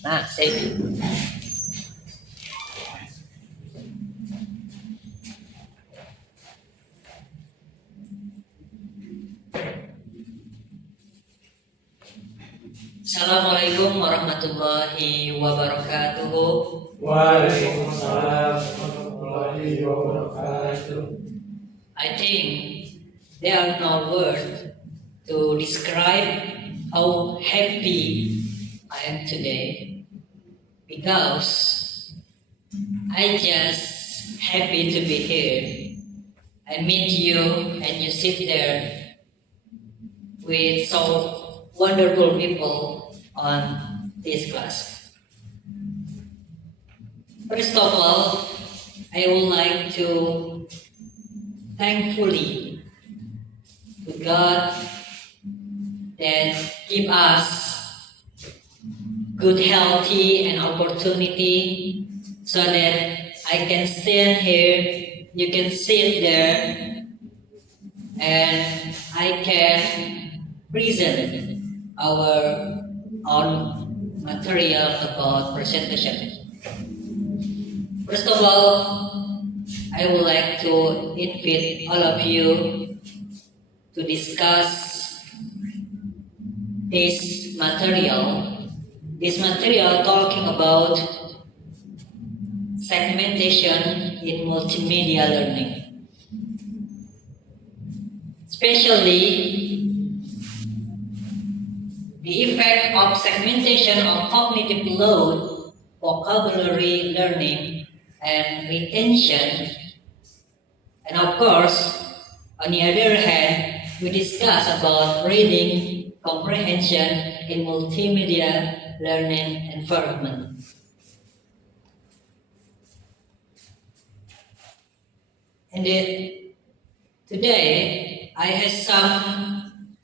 Nah, save. Assalamualaikum warahmatullahi wabarakatuh. Waalaikumsalam warahmatullahi wabarakatuh. I think there are no words to describe how happy I am today, because I just happy to be here. I meet you and you sit there with so wonderful people on this class. First of all, I would like to thankfully to God that give us good healthy and opportunity so that I can stand here, you can sit there, and I can present our own material about presentation. First of all, I would like to invite all of you to discuss this material. This material talking about segmentation in multimedia learning. Especially the effect of segmentation on cognitive load, vocabulary learning, and retention. And of course, on the other hand, we discuss about reading comprehension in multimedia learning environment. And today, I have some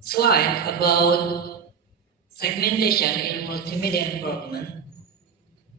slides about segmentation in multimedia environment.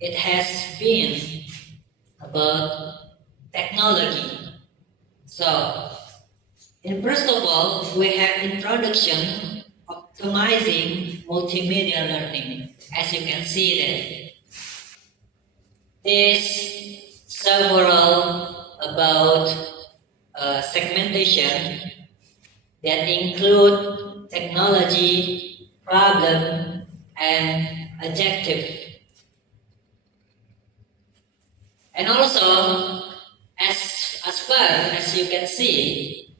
It has been about technology. So, first of all, we have introduction optimizing multimedia learning. As you can see there, there's several about segmentation that include technology, problem, and adjective. And also, as far as you can see,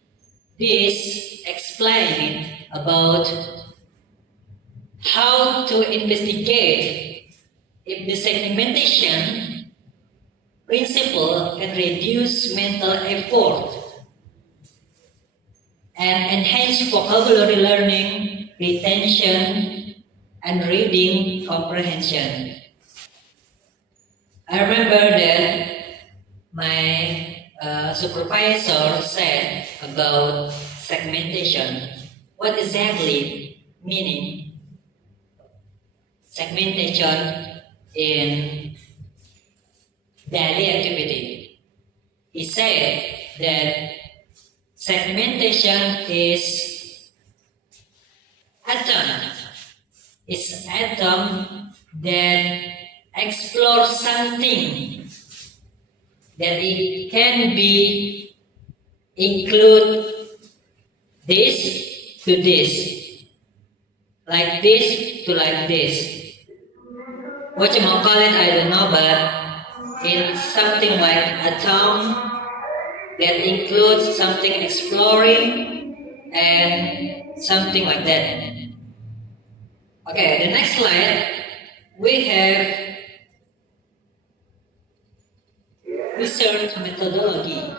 this explains about how to investigate if the segmentation principle can reduce mental effort and enhance vocabulary learning, retention, and reading comprehension. I remember that my supervisor said about segmentation. What exactly meaning segmentation in daily activity? He said that segmentation is atom. It's atom that explores something that it can be include this to this, like this to like this. What you might call it, I don't know, but it's something like atom that includes something exploring and something like that. Okay, the next slide, we have research methodology.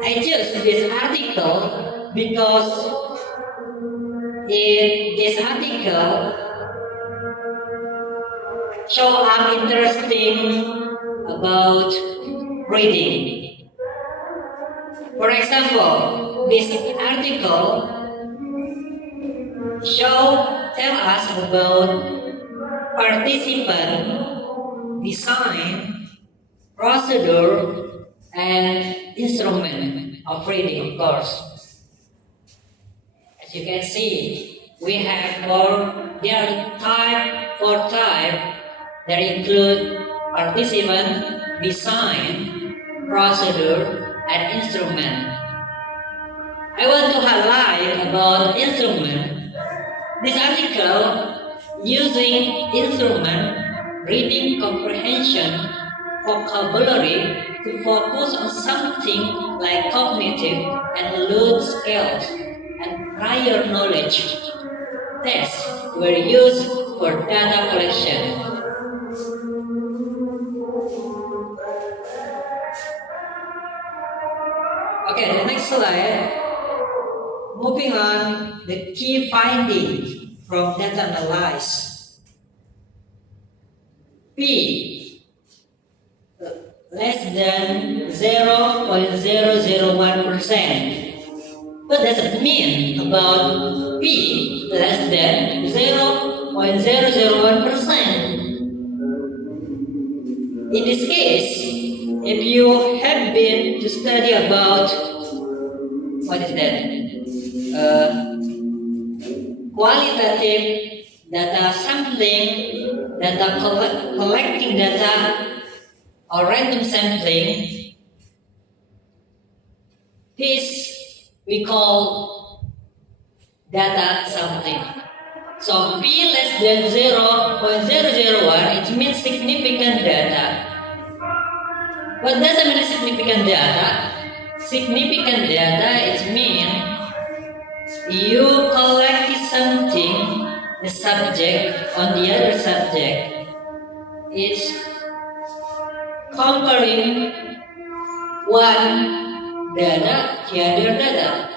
I chose this article because in this article show I'm interesting about reading. For example, this article tell us about participant, design, procedure, and instrument of reading, of course. As you can see, we have four type that include participant, design, procedure, and instrument. I want to highlight about instrument. This article using instrument, reading comprehension, vocabulary to focus on something like cognitive and load skills and prior knowledge. Tests were used for data collection. Okay, the next slide. Moving on, the key findings from data analysis. P less than 0.001%. What does it mean about P less than 0.001%? In this case, if you have been to study about what is that? Qualitative data sampling, data collecting data, or random sampling, this we call data sampling. So P less than 0.001, it means significant data. What does it mean significant data? Significant data, it means you collected something, the subject on the other subject. It's comparing one data to other data.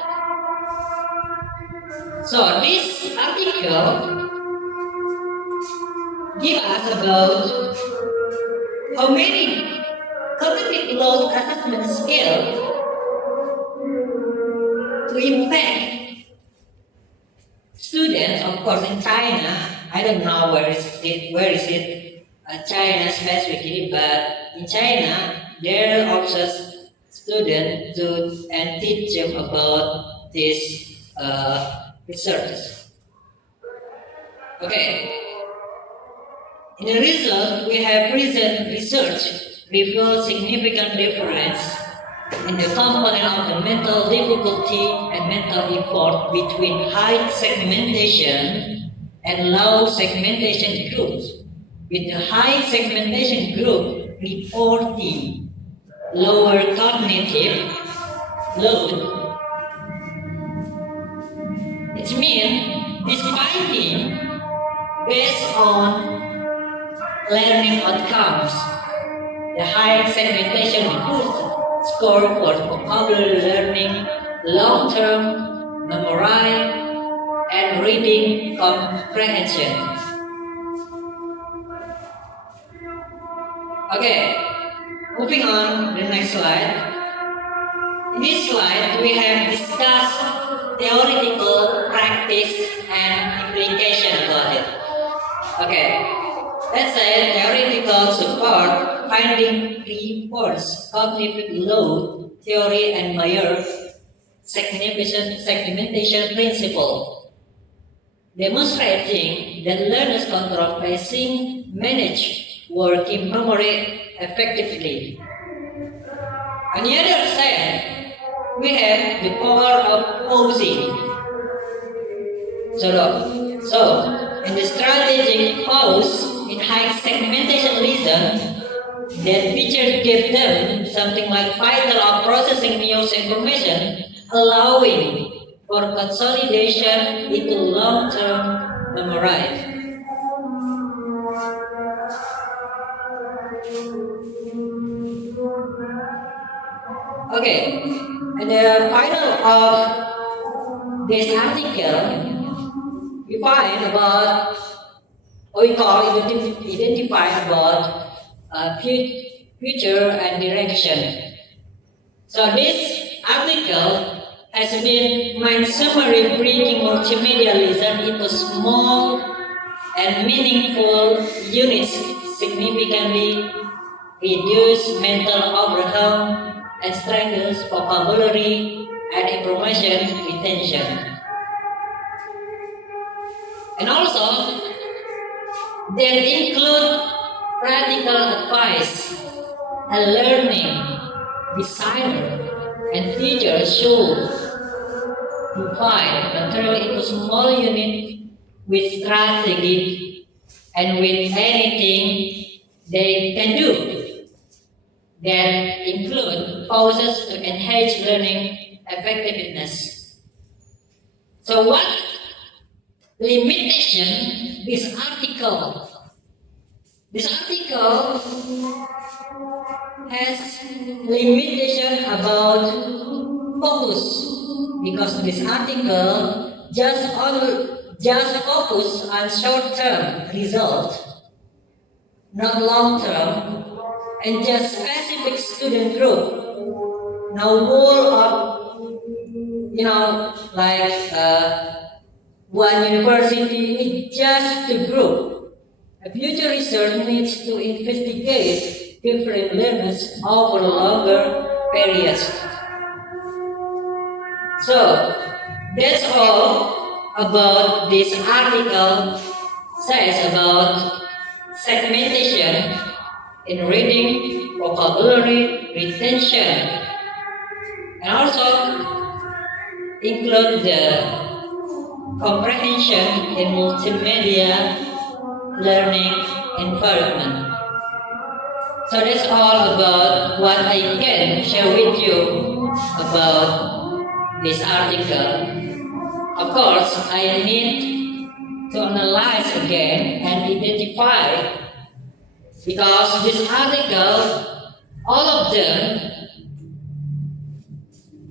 So this article gives us about how many cognitive load assessment scale to impact students. Of course, in China, I don't know where is it China specifically, but in China, there are also students to and teach them about this research. Okay. In the result, we have recent research revealed significant difference in the component of the mental difficulty and mental effort between high segmentation and low segmentation groups, with the high segmentation group reporting lower cognitive load. It means this finding based on learning outcomes. The high segmentation group score for vocabulary learning, long-term memory, and reading comprehension. Okay, moving on the next slide. In this slide, we have discussed theoretical practice and implication about it. Okay, let's say theoretical support finding reinforce cognitive load theory and Mayer segmentation principle, demonstrating that learners control pacing, manage working memory effectively. On the other side, we have the power of pausing. So in the strategic pause in high segmentation reason, that feature gave them something like vital of processing news information, allowing for consolidation into long-term memory. Okay, and the final of this article, we find about, or we call identify about future and direction. So this article has been my summary breaking multimedialism into small and meaningful units, significantly reduce mental overwhelm and strengthens vocabulary and information retention. And also, that include practical advice and learning. Designer and teacher should divide material into small units with strategy and with anything they can do that include pauses to enhance learning effectiveness. So what limitation this article? This article has limitation about focus because this article just focus on short-term result, not long-term, and just specific student group. No more of one university needs just the group. A future research needs to investigate different learners over longer periods. So that's all about this article says about segmentation in reading, vocabulary, retention, and also include the comprehension in multimedia learning environment. So that's all about what I can share with you about this article. Of course, I need to analyze again and identify because this article, all of them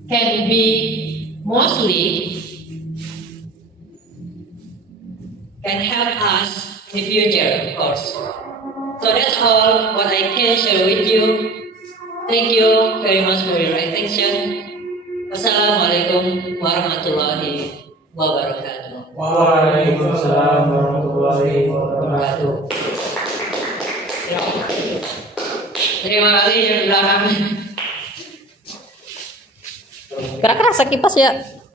can be mostly can help us in the future, of course. So that's all what I can share with you. Thank you very much for your attention. Wassalamualaikum warahmatullahi wabarakatuh. Waalaikumsalam warahmatullahi wabarakatuh. Terima kasih yang belakang. Keras-keras kipas ya.